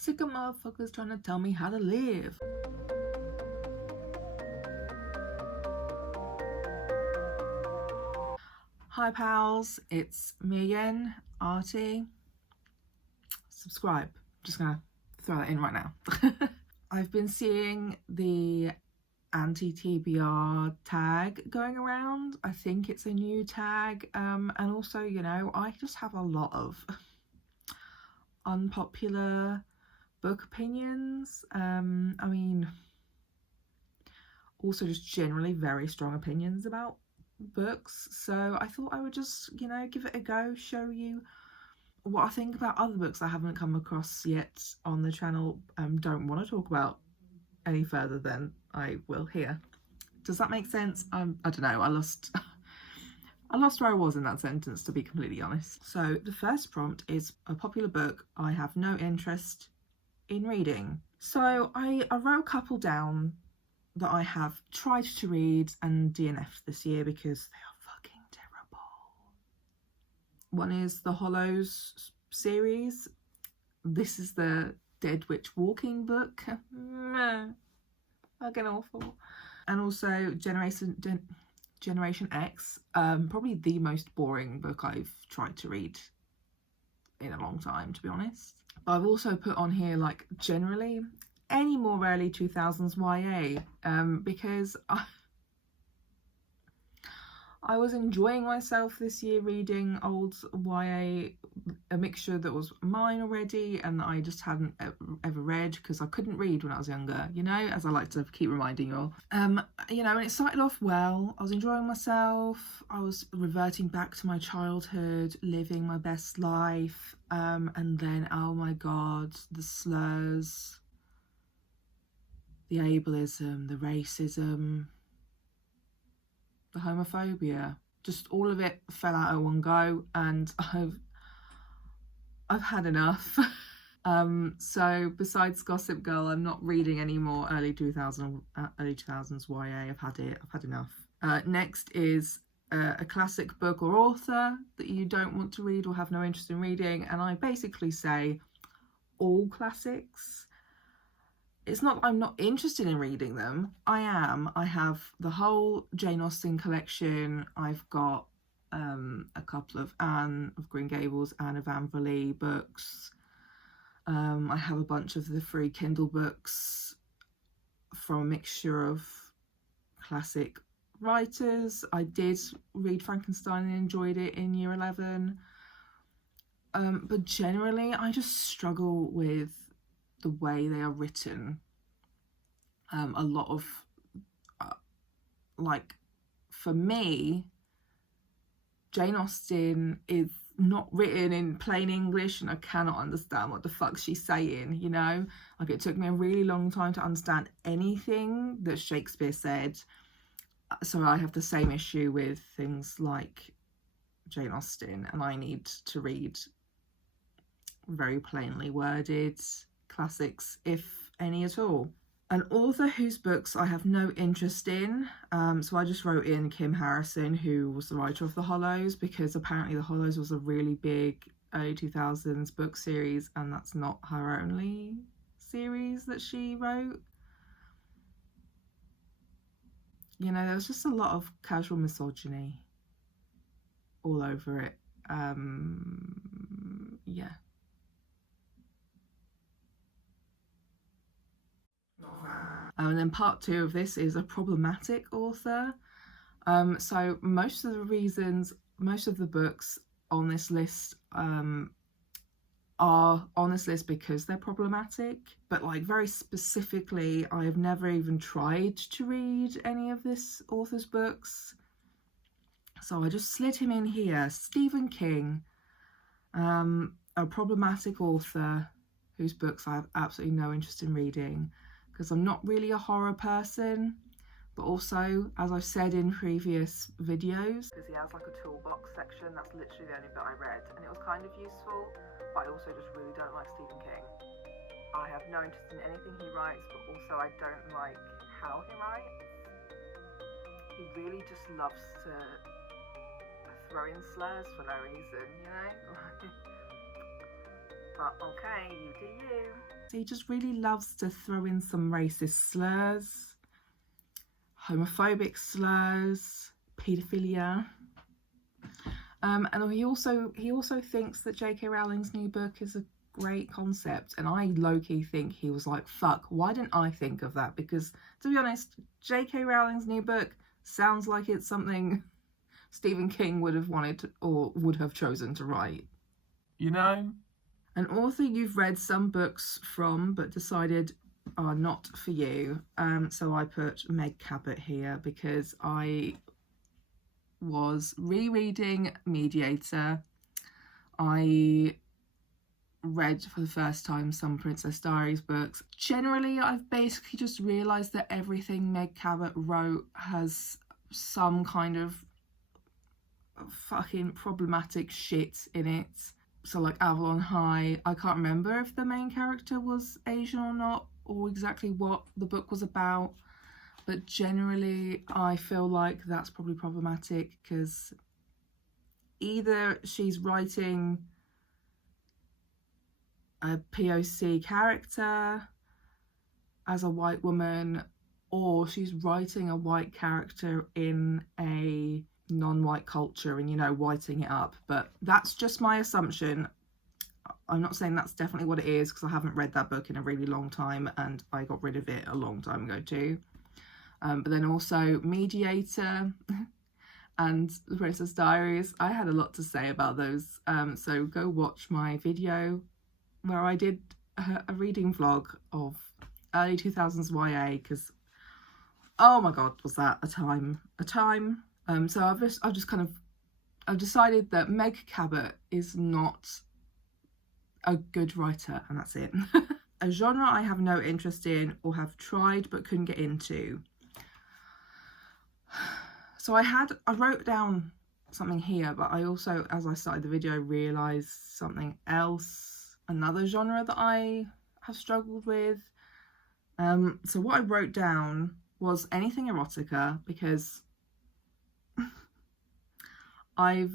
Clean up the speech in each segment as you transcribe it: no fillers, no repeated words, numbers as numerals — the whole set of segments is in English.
Sick of motherfuckers trying to tell me how to live. Hi pals, it's me again, Artie. Subscribe. Just gonna throw that in right now. I've been seeing the Anti-TBR tag going around. I think it's a new tag, and also, you know, I just have a lot of unpopular book opinions. I mean, also just generally very strong opinions about books, so I thought I would just, you know, give it a go, show you what I think about other books I haven't come across yet on the channel, don't want to talk about any further than I will here. Does that make sense? I don't know, I lost where I was in that sentence, to be completely honest. So the first prompt is a popular book I have no interest in reading. So I wrote a couple down that I have tried to read and DNF'd this year because they are fucking terrible. One is the Hollows series. This is the Dead Witch Walking book. Fucking awful. And also Generation X, probably the most boring book I've tried to read in a long time, to be honest. But I've also put on here, like, generally any more early 2000s YA, because I was enjoying myself this year reading old YA, a mixture that was mine already and that I just hadn't ever read because I couldn't read when I was younger, you know, as I like to keep reminding you all. You know, and it started off well. I was enjoying myself. I was reverting back to my childhood, living my best life, and then, oh my god, the slurs, the ableism, the racism, the homophobia, just all of it fell out at one go, and I've had enough. So besides Gossip Girl, I'm not reading any more early 2000s YA. I've had enough. Next is a classic book or author that you don't want to read or have no interest in reading, and I basically say all classics. It's not I'm not interested in reading them. I am. I have the whole Jane Austen collection. I've got a couple of Anne of Green Gables, Anne of Amberley books. I have a bunch of the free Kindle books from a mixture of classic writers. I did read Frankenstein and enjoyed it in year 11. But generally, I just struggle with the way they are written. A lot of, like, for me, Jane Austen is not written in plain English and I cannot understand what the fuck she's saying, you know? Like, it took me a really long time to understand anything that Shakespeare said. So I have the same issue with things like Jane Austen, and I need to read very plainly worded classics, if any at all. An author whose books I have no interest in, so I just wrote in Kim Harrison, who was the writer of The Hollows, because apparently The Hollows was a really big early 2000s book series, and that's not her only series that she wrote. You know, there was just a lot of casual misogyny all over it. Yeah. And then part 2 of this is a problematic author. So most of the books on this list are on this list because they're problematic, but like very specifically, I have never even tried to read any of this author's books. So I just slid him in here. Stephen King, a problematic author whose books I have absolutely no interest in reading, because I'm not really a horror person, but also, as I've said in previous videos, because he has like a toolbox section, that's literally the only bit I read, and it was kind of useful, but I also just really don't like Stephen King. I have no interest in anything he writes, but also I don't like how he writes. He really just loves to throw in slurs for no reason, you know? but okay, you do you. So he just really loves to throw in some racist slurs, homophobic slurs, paedophilia. And he also thinks that J.K. Rowling's new book is a great concept, and I low-key think he was like, fuck, why didn't I think of that? Because to be honest, J.K. Rowling's new book sounds like it's something Stephen King would have wanted to, or would have chosen to write. You know? An author you've read some books from but decided are not for you. So I put Meg Cabot here because I was rereading Mediator. I read for the first time some Princess Diaries books. Generally, I've basically just realised that everything Meg Cabot wrote has some kind of fucking problematic shit in it. So like Avalon High, I can't remember if the main character was Asian or not, or exactly what the book was about. But generally, I feel like that's probably problematic because either she's writing a POC character as a white woman, or she's writing a white character in a non-white culture and, you know, whiting it up. But that's just my assumption. I'm not saying that's definitely what it is because I haven't read that book in a really long time and I got rid of it a long time ago too. But then also Mediator and The Princess Diaries, I had a lot to say about those. So go watch my video where I did a reading vlog of early 2000s YA because, oh my god, was that a time. So I've decided that Meg Cabot is not a good writer, and that's it. A genre I have no interest in or have tried but couldn't get into. So I wrote down something here, but I also, as I started the video, realised something else, another genre that I have struggled with. So what I wrote down was anything erotica, because I've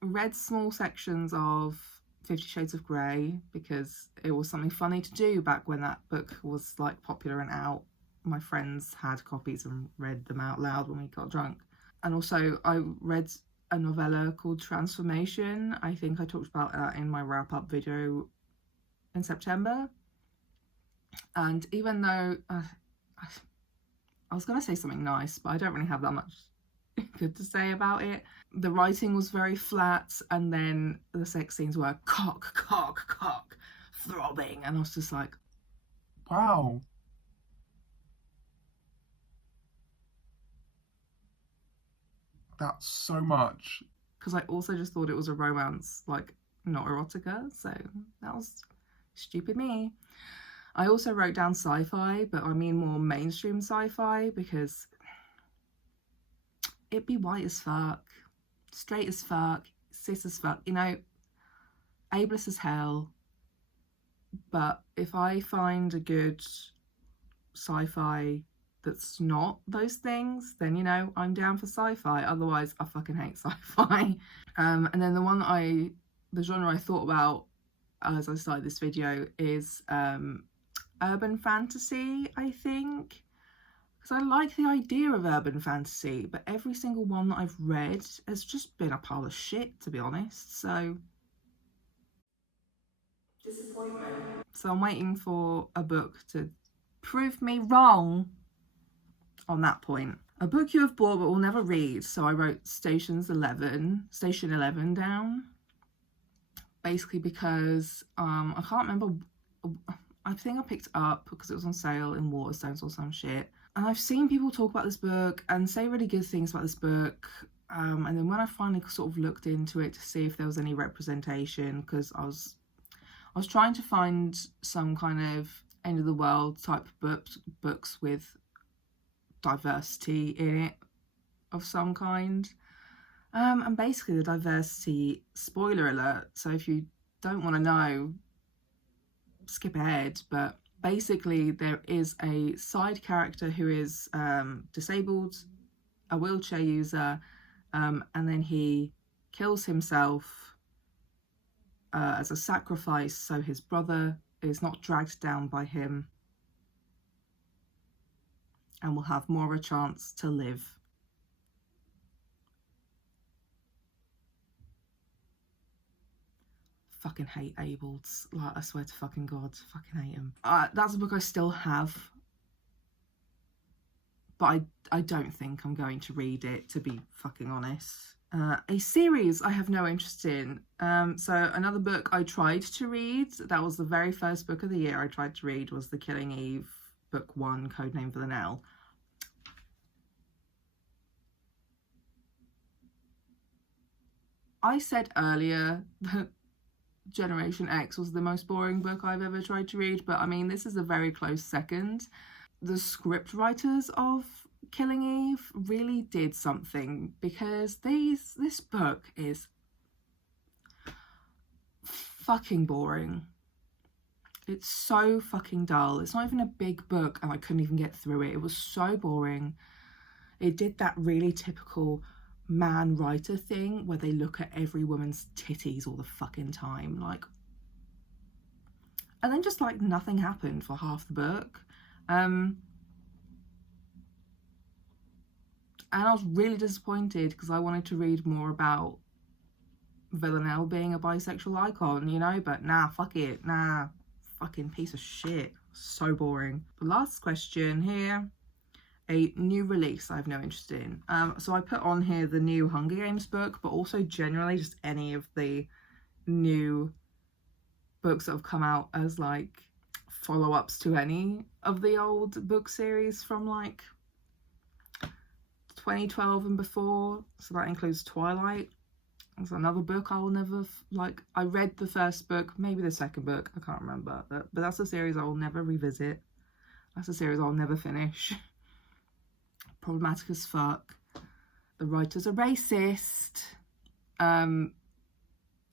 read small sections of 50 Shades of Grey because it was something funny to do back when that book was like popular and out. My friends had copies and read them out loud when we got drunk. And also I read a novella called Transformation. I think I talked about that in my wrap-up video in September. And even though I was going to say something nice, but I don't really have that much good to say about it. The writing was very flat, and then the sex scenes were cock, cock, cock, throbbing, and I was just like, wow. That's so much. Because I also just thought it was a romance, like, not erotica, so that was stupid me. I also wrote down sci-fi, but I mean more mainstream sci-fi, because it'd be white as fuck, straight as fuck, cis as fuck, you know, ableist as hell. But if I find a good sci-fi that's not those things, then, you know, I'm down for sci-fi. Otherwise, I fucking hate sci-fi. And then the genre I thought about as I started this video is urban fantasy, I think. Because I like the idea of urban fantasy, but every single one that I've read has just been a pile of shit, to be honest. So disappointment. So I'm waiting for a book to prove me wrong on that point. A book you have bought but will never read. So I wrote Station 11 down. Basically because I can't remember. I think I picked it up because it was on sale in Waterstones or some shit. And I've seen people talk about this book and say really good things about this book. And then when I finally sort of looked into it to see if there was any representation, because I was trying to find some kind of end of the world type books with diversity in it of some kind. And basically the diversity, spoiler alert, so if you don't want to know, skip ahead, but basically there is a side character who is disabled, a wheelchair user, and then he kills himself as a sacrifice so his brother is not dragged down by him and will have more of a chance to live. Fucking hate Abel's. Like, I swear to fucking God, fucking hate him. That's a book I still have, but I don't think I'm going to read it, to be fucking honest. A series I have no interest in. So another book I tried to read, that was the very first book of the year I tried to read, was The Killing Eve, book 1, Codename Villanelle. I said earlier that Generation X was the most boring book I've ever tried to read, but I mean, this is a very close second. The script writers of Killing Eve really did something, because this book is fucking boring. It's so fucking dull. It's not even a big book and I couldn't even get through it. It was so boring. It did that really typical man writer thing where they look at every woman's titties all the fucking time, like, and then just like nothing happened for half the book. And I was really disappointed because I wanted to read more about Villanelle being a bisexual icon, you know, but nah, fuck it, nah, fucking piece of shit, so boring. The last question here, a new release I have no interest in. So I put on here the new Hunger Games book, but also generally just any of the new books that have come out as like follow-ups to any of the old book series from like 2012 and before. So that includes Twilight. It's another book I'll never like. I read the first book, maybe the second book, I can't remember, but that's a series I will never revisit. That's a series I'll never finish. Problematic as fuck. The writers are racist, and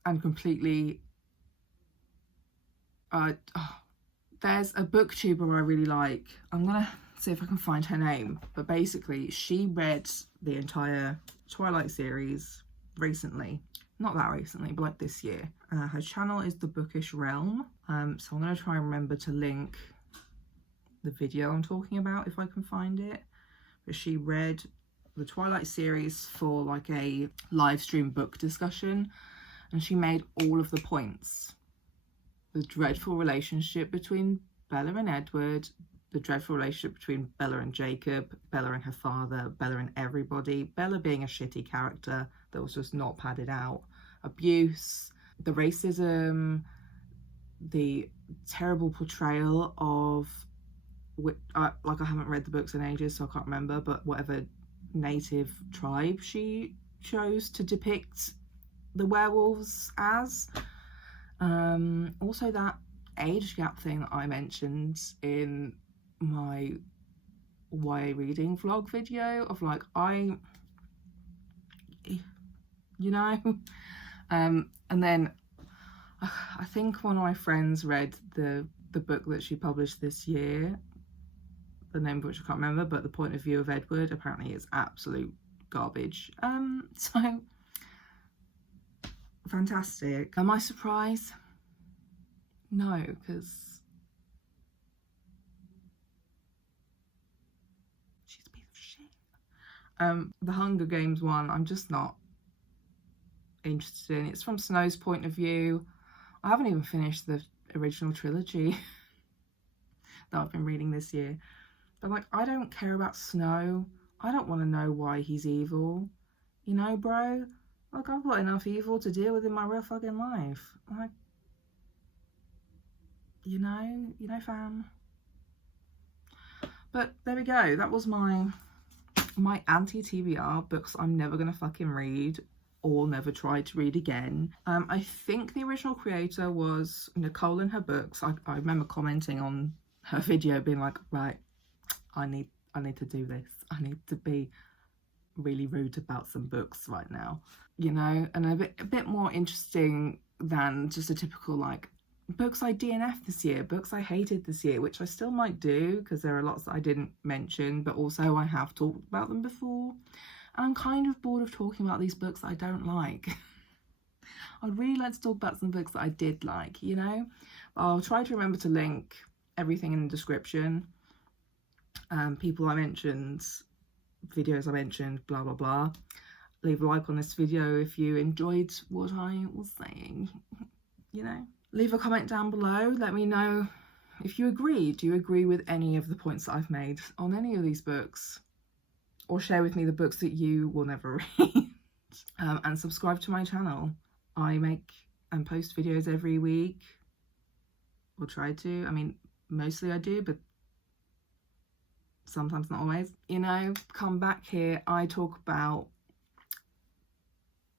completely there's a booktuber I really like. I'm gonna see if I can find her name, but basically she read the entire Twilight series recently, not that recently, but like this year. Her channel is The Bookish Realm, so I'm gonna try and remember to link the video I'm talking about if I can find it. But she read the Twilight series for like a live stream book discussion, and she made all of the points. The dreadful relationship between Bella and Edward, the dreadful relationship between Bella and Jacob, Bella and her father, Bella and everybody, Bella being a shitty character that was just not padded out, abuse, the racism, the terrible portrayal of, like, I haven't read the books in ages so I can't remember, but whatever native tribe she chose to depict the werewolves as. Also that age gap thing that I mentioned in my YA reading vlog video of like, you know, and then I think one of my friends read the book that she published this year, the name of which I can't remember, but the point of view of Edward apparently is absolute garbage. So fantastic. Am I surprised? No, because she's a piece of shit. The Hunger Games one, I'm just not interested in. It's from Snow's point of view. I haven't even finished the original trilogy that I've been reading this year. But like, I don't care about Snow. I don't want to know why he's evil. You know, bro? Like, I've got enough evil to deal with in my real fucking life. Like, you know, fam. But there we go. That was my anti-TBR books I'm never gonna fucking read or never try to read again. I think the original creator was Nicole in her books. I remember commenting on her video being like, right, I need to do this. I need to be really rude about some books right now, you know, and a bit more interesting than just a typical like books I DNF this year, books I hated this year, which I still might do because there are lots that I didn't mention, but also I have talked about them before, and I'm kind of bored of talking about these books that I don't like. I'd really like to talk about some books that I did like, you know. I'll try to remember to link everything in the description. People I mentioned, videos I mentioned, blah blah blah. Leave a like on this video if you enjoyed what I was saying, you know. Leave a comment down below, let me know if you agree. Do you agree with any of the points that I've made on any of these books? Or share with me the books that you will never read. And subscribe to my channel. I make and post videos every week, or try to. I mean, mostly I do, but sometimes not always. You know, come back here. I talk about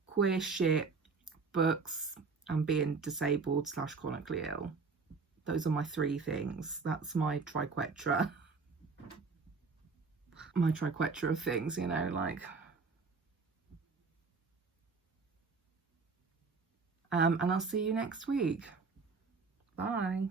queer shit, books, and being disabled / chronically ill. Those are my 3 things. That's my triquetra. My triquetra of things, you know, like. And I'll see you next week. Bye.